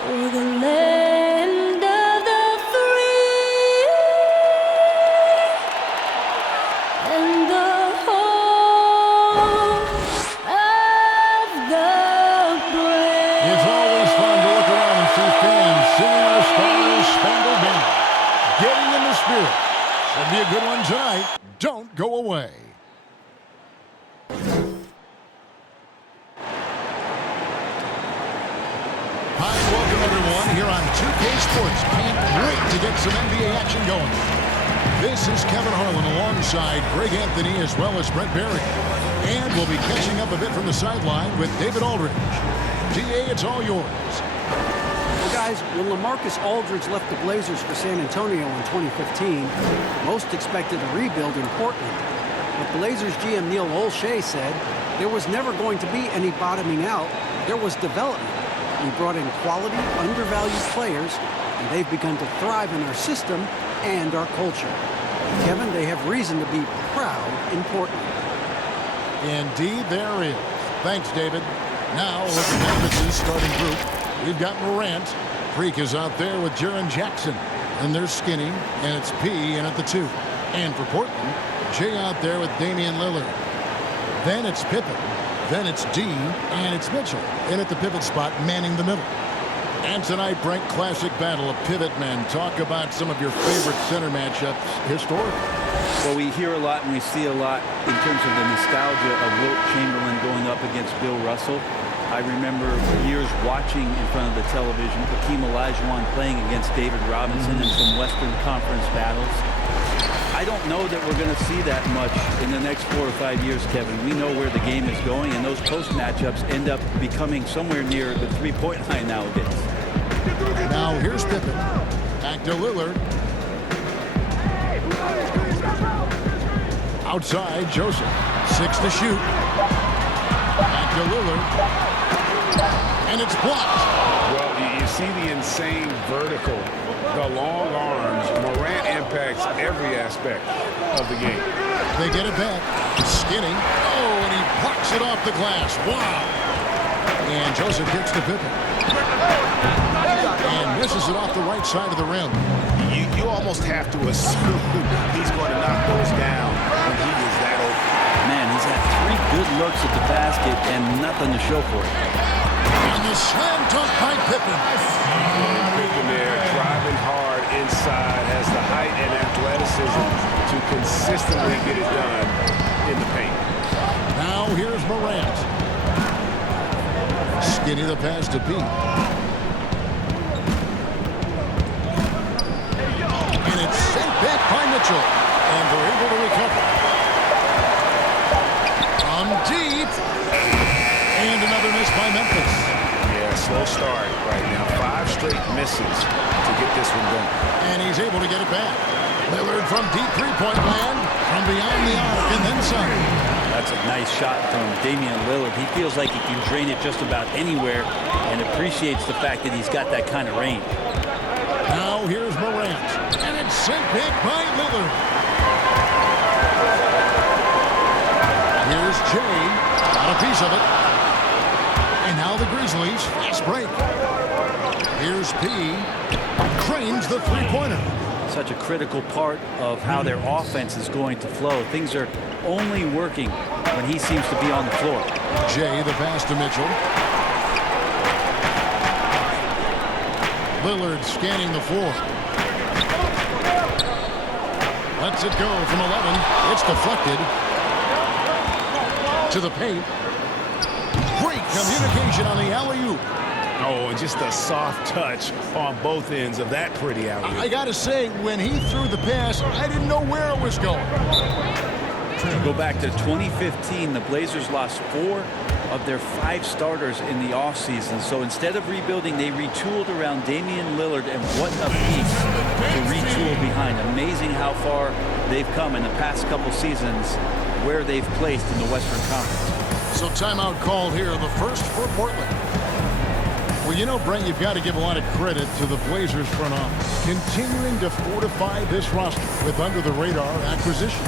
For the land of the free and the home of the brave. It's always fun to look around and see fans singing our Star-Spangled Banner. Getting in the spirit. Should be a good one tonight. Don't go away. Hi, welcome everyone here on 2K Sports. Can't wait to get some NBA action going. This is Kevin Harlan alongside Greg Anthony as well as Brett Barry. And we'll be catching up a bit from the sideline with David Aldridge. DA, it's all yours. Well, guys, when LaMarcus Aldridge left the Blazers for San Antonio in 2015, most expected a rebuild in Portland. But Blazers GM Neil Olshey said there was never going to be any bottoming out. There was development. We brought in quality, undervalued players, and they've begun to thrive in our system and our culture. Kevin, they have reason to be proud in Portland. Indeed, there is. Thanks, David. Now, look at Memphis' starting group. We've got Morant. Freak is out there with Jaren Jackson. And they're Skinny, and it's P in at the 2. And for Portland, J out there with Damian Lillard. Then it's Pippen. Then it's D, and it's Mitchell in at the pivot spot, manning the middle. And tonight, Brent, classic battle of pivot men. Talk about some of your favorite center matchups historically. Well, we hear a lot and we see a lot in terms of the nostalgia of Wilt Chamberlain going up against Bill Russell. I remember years watching in front of the television Hakeem Olajuwon playing against David Robinson in some Western Conference battles. I don't know that we're going to see that much in the next 4 or 5 years, Kevin. We know where the game is going, and those post matchups end up becoming somewhere near the three-point line nowadays. Now here's Pippen. Back to Lillard. Outside, Joseph. 6 to shoot. Back to Lillard. And it's blocked. Well, you see the insane vertical, the long arms. Morant impacts every aspect of the game. They get it back. Skinny. Oh, and he blocks it off the glass. Wow. And Joseph gets to Pippen. And misses it off the right side of the rim. You almost have to assume he's going to knock those down when he is that open. Man, he's had 3 good looks at the basket and nothing to show for it. And the slam dunk by Pippen. Pippen there, driving hard inside, has the height and athleticism to consistently get it done in the paint. Now here's Morant. Skinny the pass to Pete. And it's sent back by Mitchell. And they're able to recover. From deep. And another miss by Memphis. Yeah, slow start right now. 5 straight misses to get this one done. And he's able to get it back. Lillard from deep three-point land. From beyond the arc and then some. That's a nice shot from Damian Lillard. He feels like he can drain it just about anywhere and appreciates the fact that he's got that kind of range. Now here's Morant. And it's sent back by Lillard. Here's Jay. Got a piece of it. And now the Grizzlies. Fast break. Here's P. Cranes the three-pointer. Such a critical part of how their offense is going to flow. Things are only working when he seems to be on the floor. Jay the pass to Mitchell. Lillard scanning the floor. Lets it go from 11. It's deflected. To the paint. Great communication on the alley-oop. Oh, and just a soft touch on both ends of that pretty alley-oop. I got to say, when he threw the pass, I didn't know where it was going. Go back to 2015, the Blazers lost 4 of their 5 starters in the offseason. So instead of rebuilding, they retooled around Damian Lillard, and what a piece to retool behind. Amazing how far they've come in the past couple seasons where they've placed in the Western Conference. So timeout called here, the first for Portland. Well, you know, Brent, you've got to give a lot of credit to the Blazers front office, continuing to fortify this roster with under-the-radar acquisitions.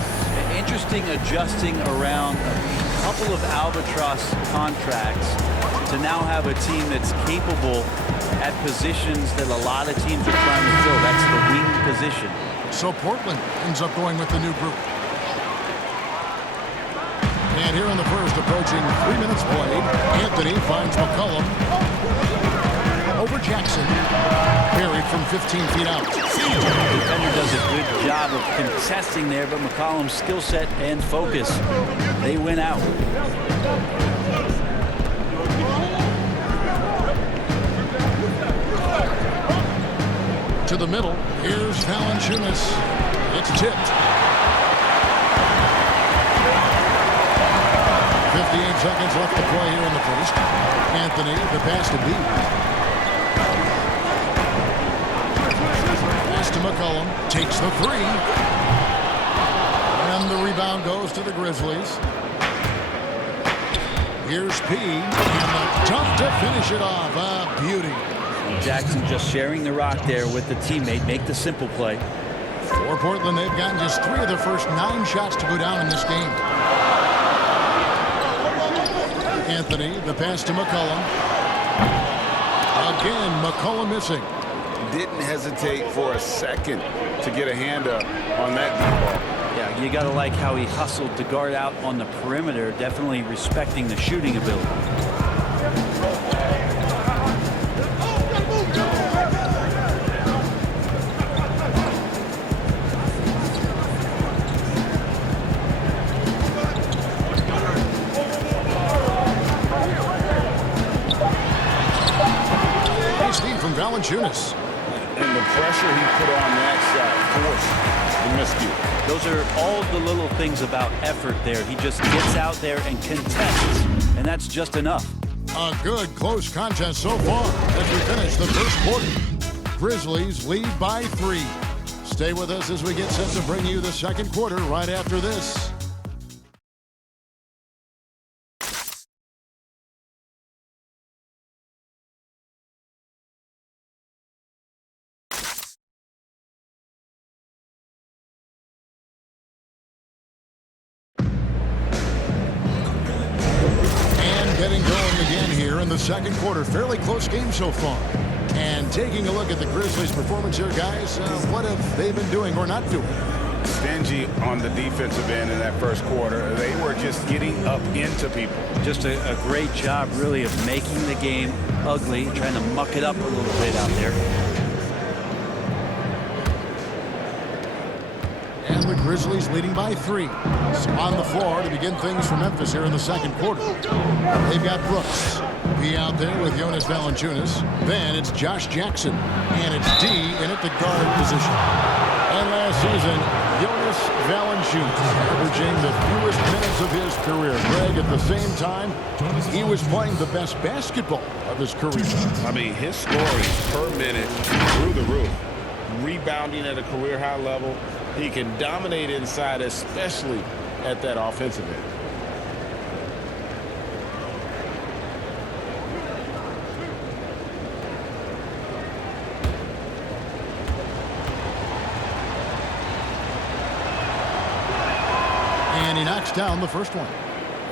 Interesting adjusting around a couple of albatross contracts to now have a team that's capable at positions that a lot of teams are trying to fill. That's the wing position. So Portland ends up going with the new group. And here in the first, approaching 3 minutes played, Anthony finds McCollum over Jackson, buried from 15 feet out. The defender does a good job of contesting there, but McCollum's skill set and focus, they win out. To the middle, here's Valanciunas. It's tipped. 58 seconds left to play here in the first. Anthony, the pass to B. Pass to McCollum, takes the three. And the rebound goes to the Grizzlies. Here's P, and the dunk to finish it off. A beauty. Jackson just sharing the rock there with the teammate, make the simple play. For Portland, they've gotten just 3 of their first 9 shots to go down in this game. Anthony, the pass to McCollum. Again, McCollum missing. Didn't hesitate for a second to get a hand up on that deep ball. Yeah, you got to like how he hustled to guard out on the perimeter, definitely respecting the shooting ability. Valanciunas. And the pressure he put on that shot forced the miscue. Those are all the little things about effort there. He just gets out there and contests, and that's just enough. A good close contest so far as we finish the first quarter. Grizzlies lead by 3. Stay with us as we get set to bring you the second quarter right after this. Getting going again here in the second quarter. Fairly close game so far. And taking a look at the Grizzlies' performance here, guys, what have they been doing or not doing? Stingy on the defensive end in that first quarter. They were just getting up into people. Just a great job, really, of making the game ugly, trying to muck it up a little bit out there. And the Grizzlies leading by 3. So on the floor to begin things for Memphis here in the second quarter. They've got Brooks. B out there with Jonas Valanciunas. Then it's Josh Jackson. And it's D in at the guard position. And last season, Jonas Valanciunas averaging the fewest minutes of his career. Greg, at the same time, he was playing the best basketball of his career. I mean, his scoring per minute through the roof. Rebounding at a career high level. He can dominate inside, especially at that offensive end. And he knocks down the first one.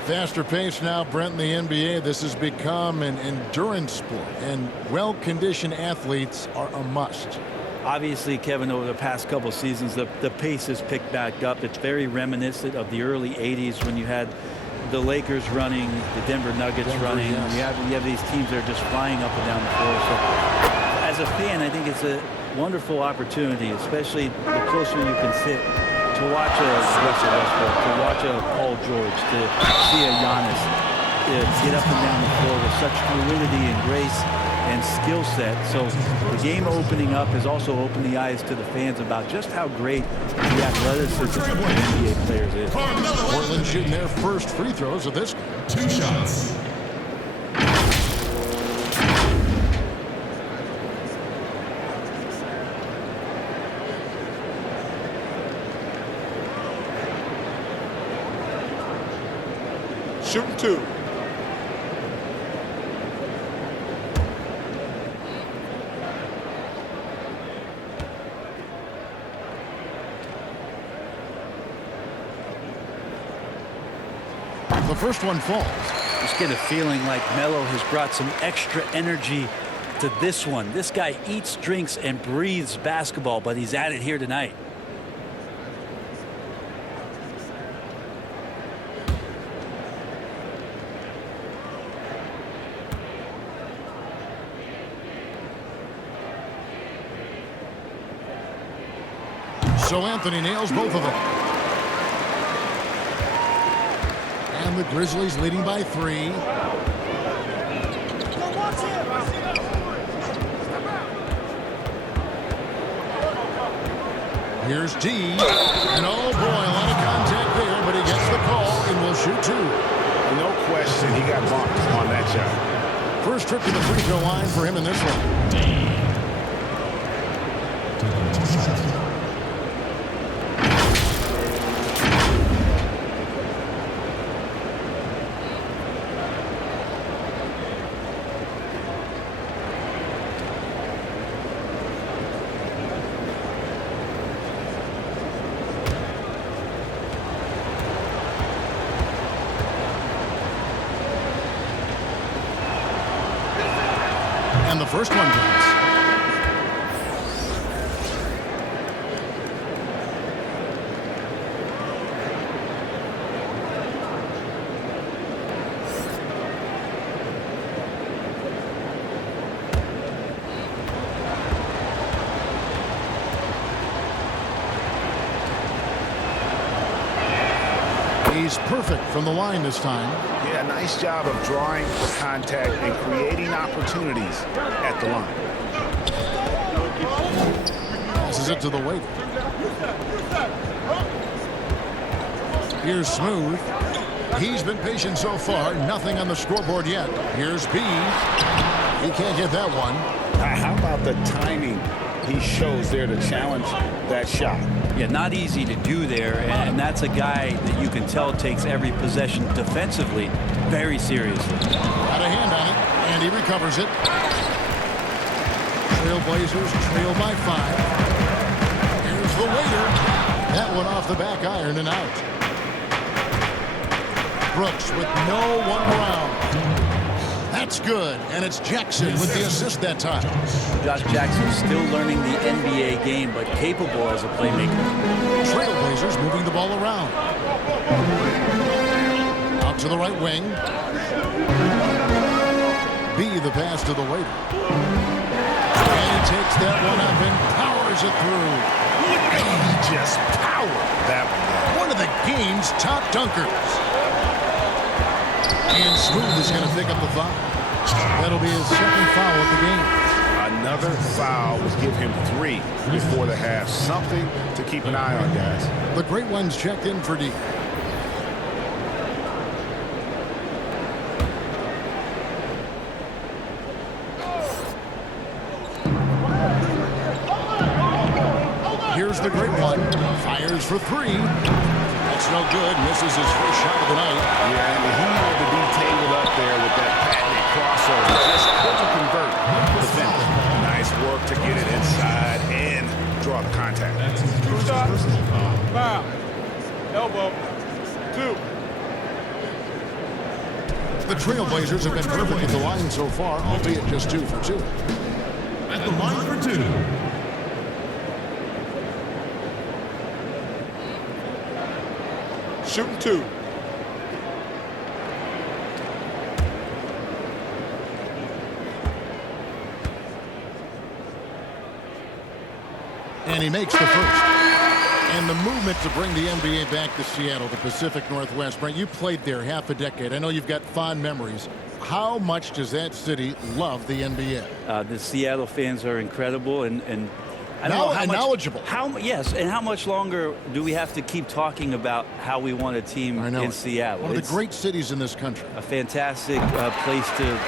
Faster pace now, Brent, in the NBA. This has become an endurance sport, and well-conditioned athletes are a must. Obviously, Kevin, over the past couple seasons, the pace has picked back up. It's very reminiscent of the early 80s when you had the Lakers running, the Denver Nuggets running. Yes. You have these teams that are just flying up and down the floor. So as a fan, I think it's a wonderful opportunity, especially the closer you can sit, to watch a Russell Westbrook, to watch a Paul George, to see a Giannis get up and down the floor with such fluidity and grace and skill set. So the game opening up has also opened the eyes to the fans about just how great the athleticism of the NBA players is. Portland shooting their first free throws of this game. 2 shots. Shooting 2. The first one falls. Just get a feeling like Melo has brought some extra energy to this one. This guy eats, drinks, and breathes basketball, but he's at it here tonight. So Anthony nails both of them. And the Grizzlies leading by 3. Here's D. And oh boy, a lot of contact there, but he gets the call and will shoot 2. No question, he got bumped on that shot. First trip to the free throw line for him in this one. And the first one goes. He's perfect from the line this time. Yeah, nice job of drawing for contact and creating opportunities at the line. Passes it to the waiter. Here's Smooth. He's been patient so far. Nothing on the scoreboard yet. Here's B. He can't get that one. How about the timing he shows there to challenge that shot? Yeah, not easy to do there, and that's a guy that you can tell takes every possession defensively very seriously. Got a hand on it, and he recovers it. Trailblazers trail by 5. Here's the waiter. That one off the back iron and out. Brooks with no one around. That's good, and it's Jackson with the assist that time. Josh Jackson still learning the NBA game, but capable as a playmaker. Trailblazers moving the ball around. Out to the right wing. B, the pass to the waiter. And he takes that one up and powers it through. He just powered that One of the game's top dunkers. And Smooth is going to pick up the foul. That'll be his second foul of the game. Another foul would give him 3 before the half. Something to keep an eye on, guys. The great ones checked in for D. Here's the great one. Fires for 3. That's no good. Misses his first shot of the night. Yeah, and he had to be tangled up there with that patented crossover. Just couldn't convert the finish. Nice work to get it inside and draw the contact. Foul. Elbow. 2. The Trailblazers have been perfect at the line so far, albeit just 2 for 2. At the line for 2. Shooting 2. And he makes the first. And the movement to bring the NBA back to Seattle, the Pacific Northwest. Brent, you played there half a decade. I know you've got fond memories. How much does that city love the NBA? The Seattle fans are incredible, and I don't know how much, knowledgeable. Yes, and how much longer do we have to keep talking about how we want a team in Seattle? One of the great cities in this country. A fantastic place to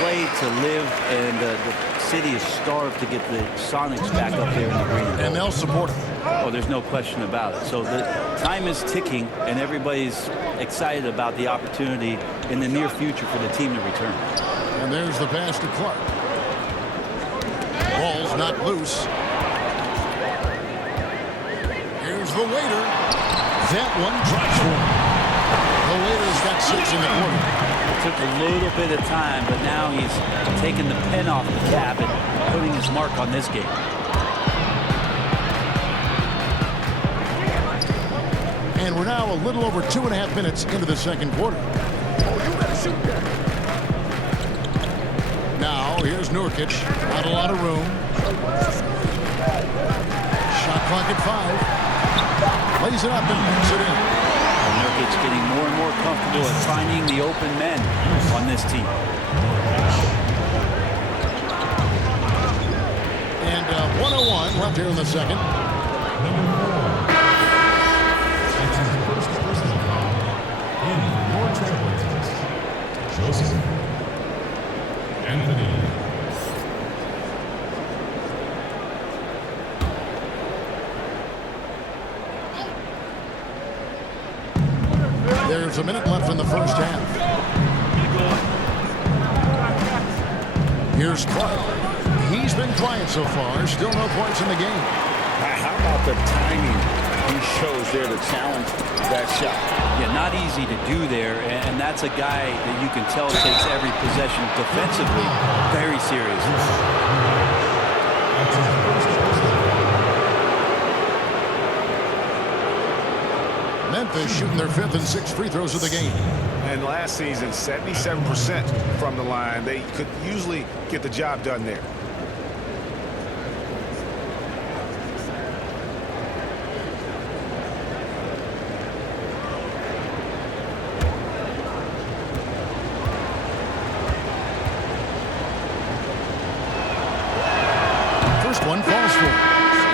play, to live, and the city is starved to get the Sonics back up there in the green. And they'll support it. Oh, there's no question about it. So the time is ticking, and everybody's excited about the opportunity in the near future for the team to return. And there's the pass to Clark. Ball's not loose. Here's the waiter. That one drops one. The waiter's got 6 in the quarter. took a little bit of time, but now he's taking the pen off the cap and putting his mark on this game. And we're now a little over 2.5 minutes into the second quarter. Now, here's Nurkic. Not a lot of room. Shot clock at 5. Lays it up and banks it in. Nurkic getting more and more comfortable at finding the open men on this team. And 1:01 left here in the second. There's a minute left in the first half. Here's Clark. He's been quiet so far. Still no points in the game. How about the timing he shows there to challenge that shot? Yeah, not easy to do there, and that's a guy that you can tell takes every possession defensively very seriously. Memphis shooting their 5th and 6th free throws of the game. And last season, 77% from the line. They could usually get the job done there. First one falls for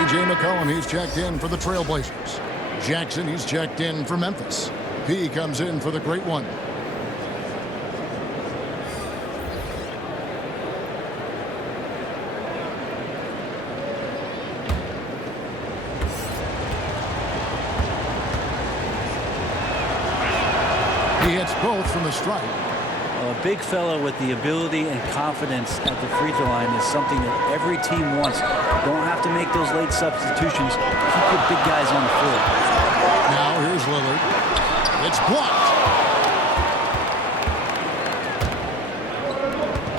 C.J. McCollum. He's checked in for the Trailblazers. Jackson, he's checked in for Memphis. He comes in for the Great One. He hits both from the stripe. Well, a big fella with the ability and confidence at the free throw line is something that every team wants. Don't have to make those late substitutions. Keep your big guys on the floor. Now here's Lillard. It's blocked.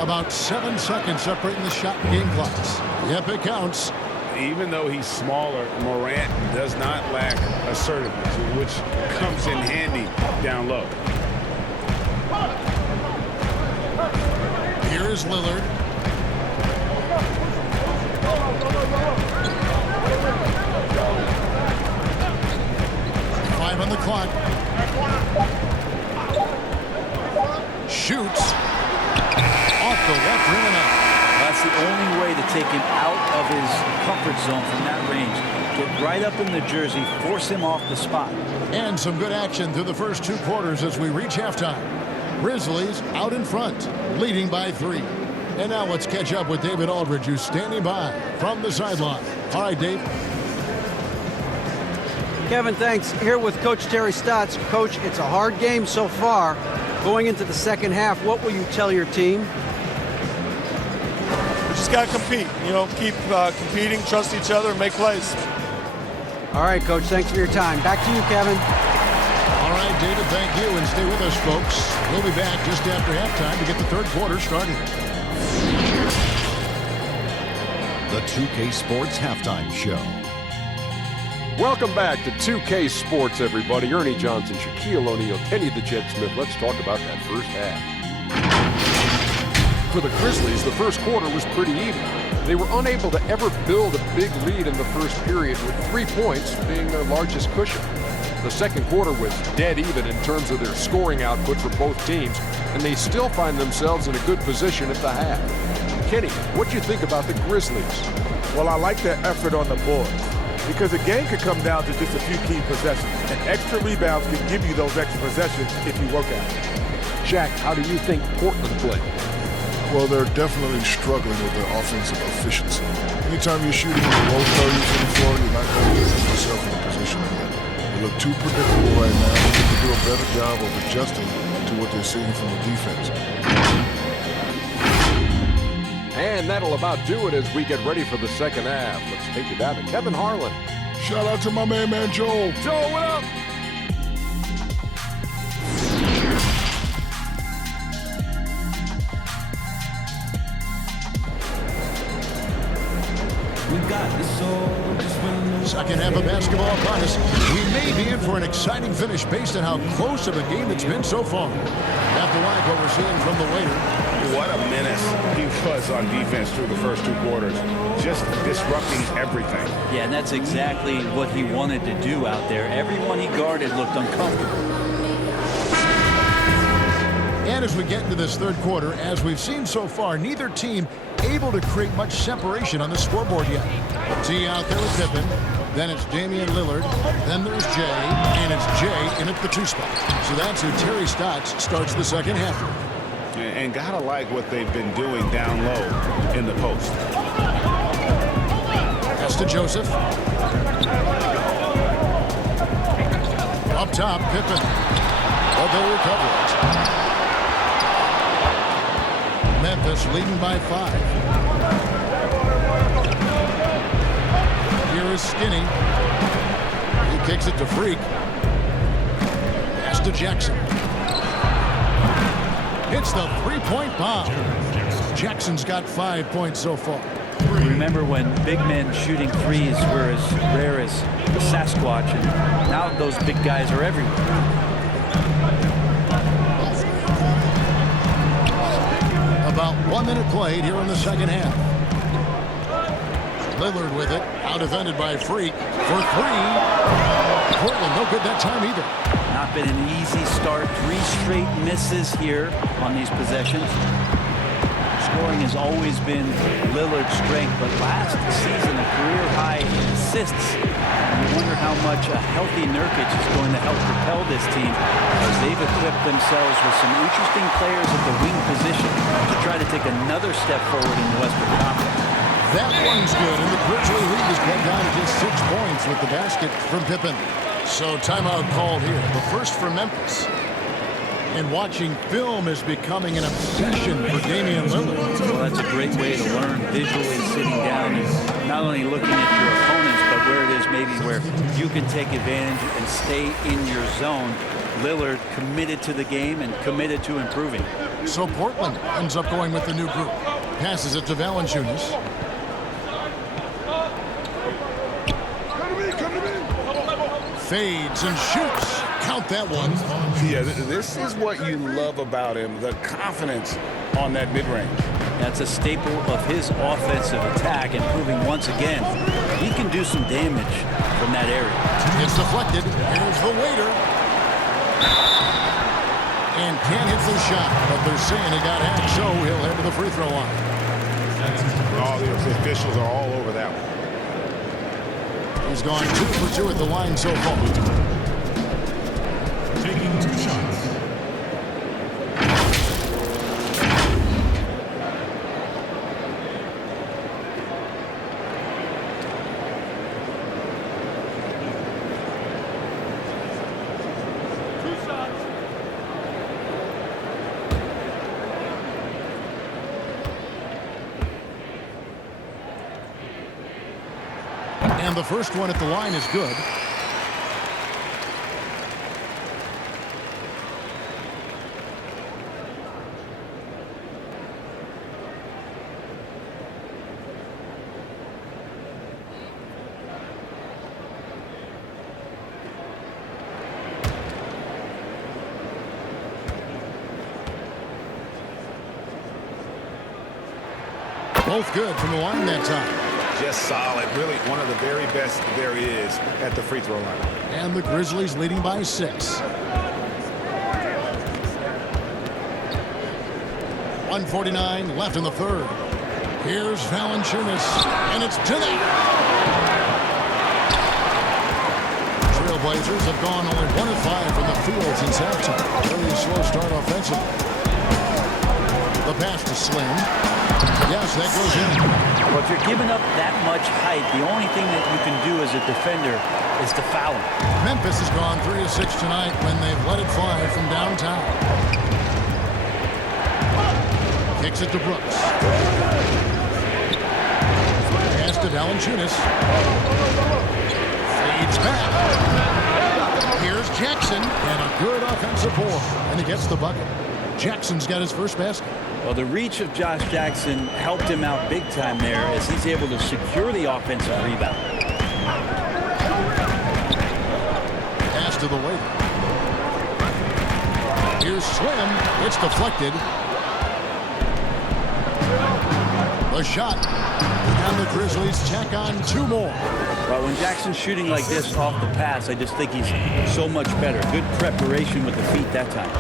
About 7 seconds separating the shot and game clocks. Yep, it counts. Even though he's smaller, Morant does not lack assertiveness, which comes in handy down low. Here's Lillard. On the clock. Shoots off the left rim and out. That's the only way to take him out of his comfort zone from that range. Get right up in the jersey, force him off the spot. And some good action through the first 2 quarters as we reach halftime. Grizzlies out in front, leading by 3. And now let's catch up with David Aldridge, who's standing by from the sideline. All right, Dave. Kevin, thanks. Here with Coach Terry Stotts. Coach, it's a hard game so far. Going into the second half, what will you tell your team? We just got to compete. You know, keep competing, trust each other, and make plays. All right, Coach, thanks for your time. Back to you, Kevin. All right, David, thank you. And stay with us, folks. We'll be back just after halftime to get the third quarter started. The 2K Sports Halftime Show. Welcome back to 2K Sports, everybody. Ernie Johnson, Shaquille O'Neal, Kenny the Jet Smith. Let's talk about that first half. For the Grizzlies, the first quarter was pretty even. They were unable to ever build a big lead in the first period, with 3 points being their largest cushion. The second quarter was dead even in terms of their scoring output for both teams, and they still find themselves in a good position at the half. Kenny, what do you think about the Grizzlies? Well, I like their effort on the board, because the game could come down to just a few key possessions, and extra rebounds can give you those extra possessions if you work at it. Jack, how do you think Portland played? Well, they're definitely struggling with their offensive efficiency. Anytime you're shooting in the low 30s on the floor, you're not going to get yourself in a position to win. They look too predictable right now. They need to do a better job of adjusting to what they're seeing from the defense. And that'll about do it as we get ready for the second half. Let's take you down to Kevin Harlan. Shout out to my man Joel. Joel, what up? Second half of basketball upon us. We may be in for an exciting finish based on how close of a game it's been so far. Have to like what we're seeing from the waiter. What a menace he was on defense through the first 2 quarters. Just disrupting everything. Yeah, and that's exactly what he wanted to do out there. Everyone he guarded looked uncomfortable. And as we get into this third quarter, as we've seen so far, neither team able to create much separation on the scoreboard yet. See out there with Pippen. Then it's Damian Lillard. Then there's Jay. And it's Jay in at the 2 spot. So that's who Terry Stotts starts the second half with. And gotta like what they've been doing down low in the post. Pass to Joseph. Up top, Pippen. But they'll recover it. Memphis leading by 5. Here is Skinny. He kicks it to Freak. Pass to Jackson. Hits the 3-point bomb. Jackson's got 5 points so far. Remember when big men shooting threes were as rare as the Sasquatch, and now those big guys are everywhere. About 1 minute played here in the second half. Lillard with it, out defended by Freak for 3. Portland no good that time either. Not been an easy start. 3 straight misses here on these possessions. Scoring has always been Lillard's strength, but last season a career high in assists. You wonder how much a healthy Nurkic is going to help propel this team, as they've equipped themselves with some interesting players at the wing position to try to take another step forward in the Western Conference. That one's good, and the Grizzly lead is cut down to just 6 points with the basket from Pippen. So timeout called here, the first for Memphis. And watching film is becoming an obsession for Damian Lillard. Well, that's a great way to learn, visually sitting down and not only looking at your opponents, but where it is maybe where you can take advantage and stay in your zone. Lillard committed to the game and committed to improving. So Portland ends up going with the new group. Passes it to Valanciunas. Fades and shoots. Count that one. Yeah, this is what you love about him, the confidence on that mid-range. That's a staple of his offensive attack, and proving once again he can do some damage from that area. It's deflected. Here's the waiter. And can't hit the shot, but they're saying he got hacked, so he'll head to the free throw line. All the officials are all over that one. He's gone 2 for 2 at the line so far. Taking 2 shots. And the first one at the line is good. Both good from the line that time. Just solid. Really one of the very best there is at the free throw line. And the Grizzlies leading by 6. 1:49 left in the third. Here's Valanciunas, and it's to the... Trailblazers have gone only 1 of 5 from the field since halftime. Really slow start offensively. The pass to Slim. Yes, that goes in. Well, if you're giving up that much height, the only thing that you can do as a defender is to foul him. Memphis has gone 3 of 6 tonight when they've let it fly from downtown. Kicks it to Brooks. Pass to Valanciunas. Fades back. Here's Jackson, and a good offensive board, and he gets the bucket. Jackson's got his first basket. Well, the reach of Josh Jackson helped him out big time there as he's able to secure the offensive rebound. Pass to the waiter. Here's Slim. It's deflected. The shot. And the Grizzlies tack on 2 more. Well, when Jackson's shooting like this off the pass, I just think he's so much better. Good preparation with the feet that time.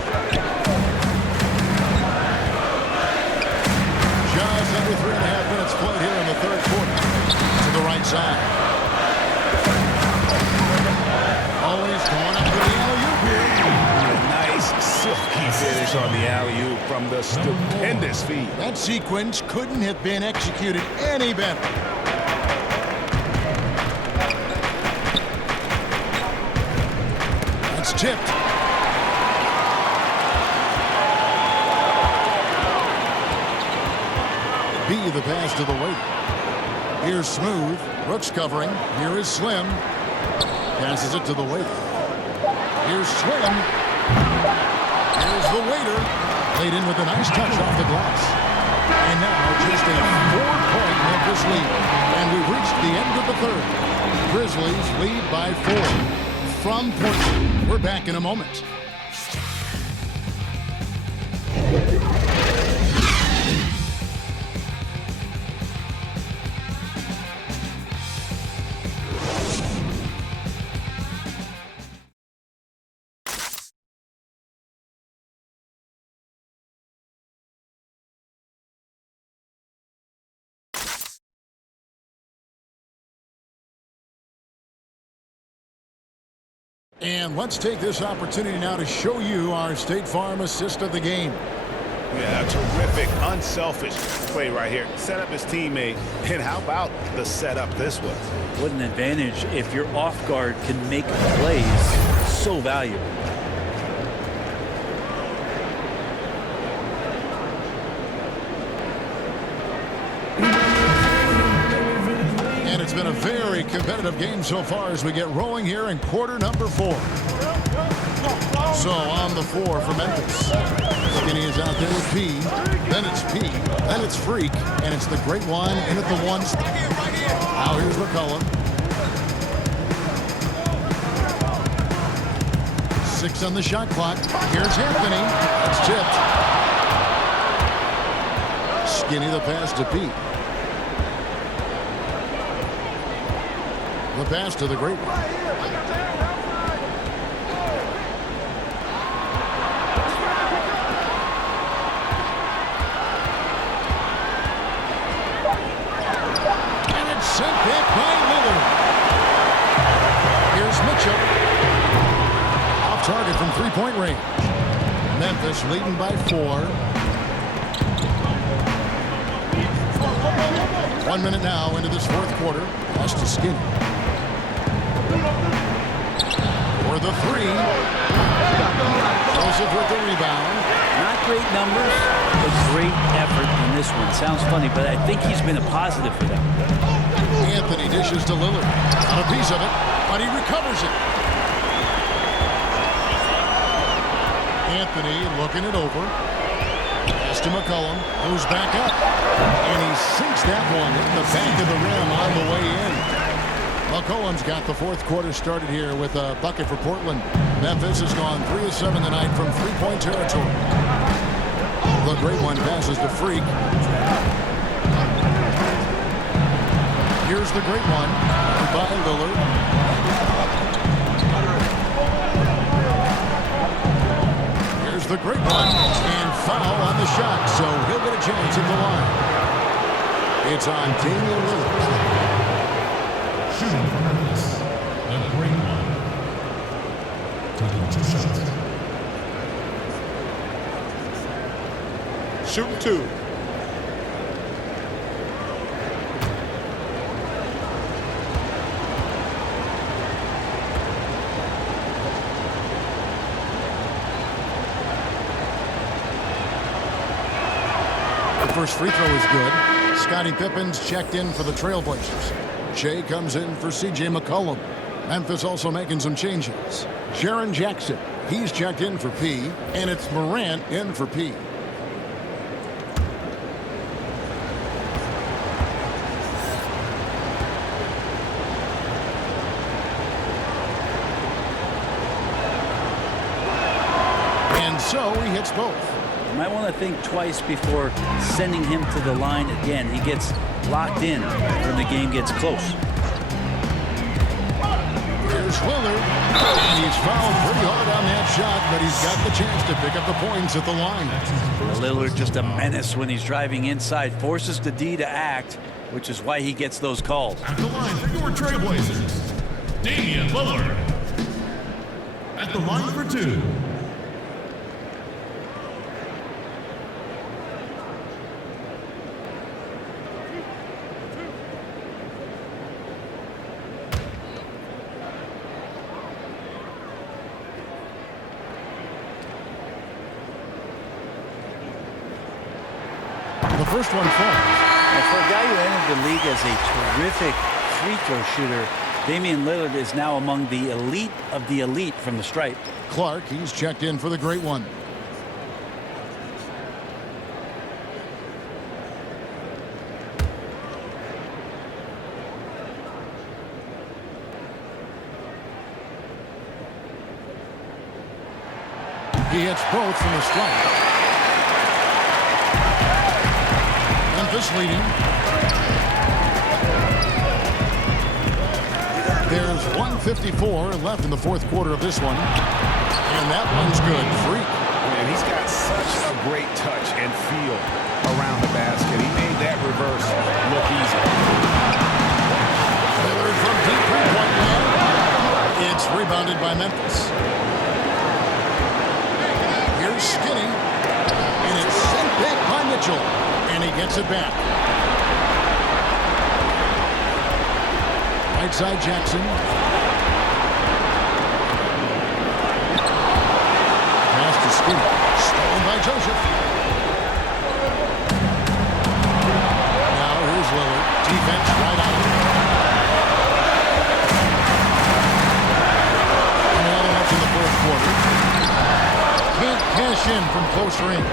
Just under 3.5 minutes played here in the third quarter. To the right side. Always going up to the alley-oop here. A nice silky finish on the alley-oop from the stupendous feed. That sequence couldn't have been executed any better. It's tipped. B, the pass to the waiter. Here's Smooth. Brooks covering. Here is Slim. Passes it to the waiter. Here's Slim. Here's the waiter. Laid in with a nice touch off the glass. And now just a 4-point Memphis lead. And we've reached the end of the third. Grizzlies lead by 4. From Portland. We're back in a moment. And let's take this opportunity now to show you our State Farm assist of the game. Yeah, terrific, unselfish play right here. Set up his teammate. And how about the setup this was? What an advantage if your off guard can make plays so valuable. And it's been a very competitive game so far as we get rolling here in quarter number 4. So on the 4 for Memphis. Skinny is out there with P. Then it's P. Then it's Freak. And it's the great one in at the 1. Now here's McCollum. 6 on the shot clock. Here's Anthony. It's tipped. Skinny the pass to P. The pass to the great one. And it's sent back by Lillard. Here's Mitchell. Off target from 3-point range. Memphis leading by 4. 1 minute now into this fourth quarter. Pass to Skinny. For the 3. Joseph with the rebound. Not great numbers, but great effort in this one. Sounds funny, but I think he's been a positive for them. Anthony dishes to Lillard. On a piece of it, but he recovers it. Anthony looking it over. Pass to McCollum, who's back up. And he sinks that one in the back of the rim on the way in. McCollum's got the fourth quarter started here with a bucket for Portland. Memphis has gone 3 of 7 tonight from 3-point territory. The great one passes to Freak. Here's the great one by Lillard. Here's the great one. And foul on the shot, so he'll get a chance at the line. It's on Damian Lillard. Shooting for Memphis, the great one. Taking 2 shots. Shooting 2. The first free throw is good. Scottie Pippen's checked in for the Trailblazers. Shea comes in for C.J. McCollum. Memphis also making some changes. Jaren Jackson, he's checked in for P. And it's Morant in for P. so he hits both. You might want to think twice before sending him to the line again. He gets locked in when the game gets close. Here's Lillard, and he's fouled pretty hard on that shot, but he's got the chance to pick up the points at the line. Lillard just a menace when he's driving inside, forces the D to act, which is why he gets those calls. At the line for your Trailblazers, Damian Lillard. At the line for 2. The first one falls. Now, for a guy who entered the league as a terrific free throw shooter, Damian Lillard is now among the elite of the elite from the stripe. Clark, he's checked in for the great one. He hits both from the stripe. Memphis leading. There's 1:54 left in the fourth quarter of this one. And that one's good. Freak. And he's got such a great touch and feel around the basket. He made that reverse look easy. Lillard from deep three-point land. It's rebounded by Memphis. Here's Skinny. And it's sent back by Mitchell. And he gets it back. Right side Jackson. Pass to Skinny. Stolen by Joseph. Now here's Lillard. Defense right on. And another much in the fourth quarter. Can't cash in from close range.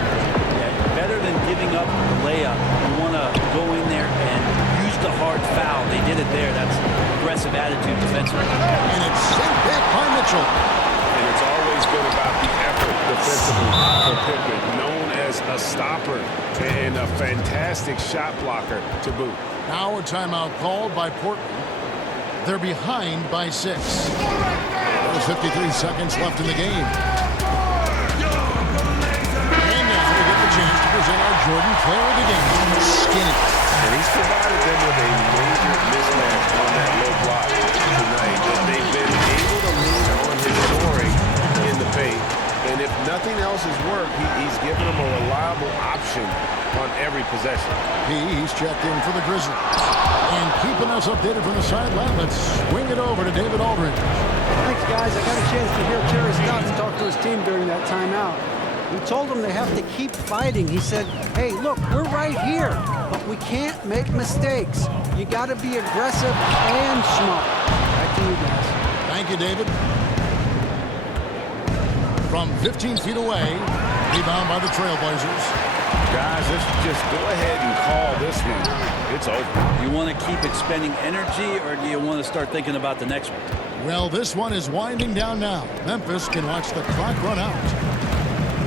Better than giving up the layup. You want to go in there and use the hard foul. They did it there. That's aggressive attitude defensively. And it's sent back by Mitchell. And it's always been about the effort defensively for Pippen, known as a stopper and a fantastic shot blocker to boot. Now a timeout called by Portland. They're behind by 6. There's 53 seconds left in the game. Chance to present our Jordan player of the game, Skinny. And he's provided them with a major mismatch on that low block tonight. They've been able to lean on his scoring in the paint. And if nothing else has worked, he's given them a reliable option on every possession. He's checked in for the Grizzlies. And keeping us updated from the sideline, let's swing it over to David Aldridge. Thanks, guys. I got a chance to hear Terry Stotts talk to his team during that timeout. He told them they have to keep fighting. He said, hey, look, we're right here, but we can't make mistakes. You got to be aggressive and smart. Back to you guys. Thank you, David. From 15 feet away, rebound by the Trailblazers. Guys, let's just go ahead and call this one. It's over. You want to keep expending energy, or do you want to start thinking about the next one? Well, this one is winding down now. Memphis can watch the clock run out.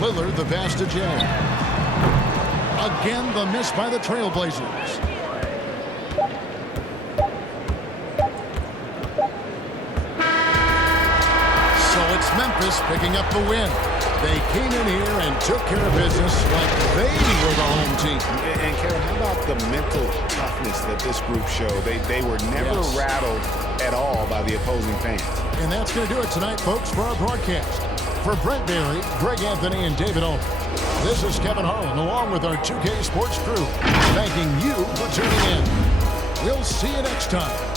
Lillard, the pass to Jay. Again, the miss by the Trailblazers. So it's Memphis picking up the win. They came in here and took care of business like they were the home team. And Karen, how about the mental toughness that this group showed? They were never rattled at all by the opposing fans. And that's going to do it tonight, folks, for our broadcast. For Brent Barry, Greg Anthony, and David Aldridge, this is Kevin Harlan along with our 2K Sports crew, thanking you for tuning in. We'll see you next time.